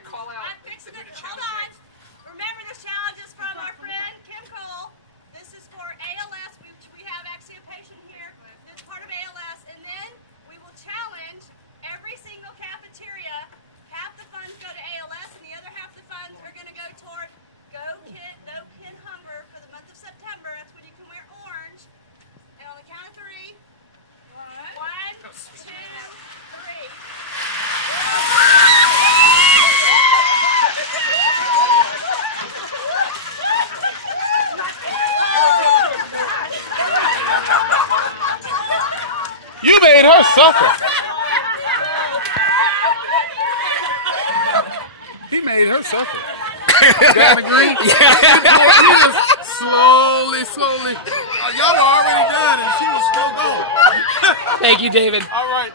to call out. I'm fixing it. Hold on. Remember, this challenge is from our friend Kim Cole. This is for ALS. We have actually a patient here that's part of ALS. And then we will challenge every single cafeteria. Half the funds go to ALS, and the other half the funds are going to go toward No Kid Hunger for the month of September. That's when you can wear orange. And on the count of three. One, two, three. You made her suffer. He made her suffer. Guy agree? Yeah. Slowly. Y'all were already done and she was still going. Thank you, David. All right.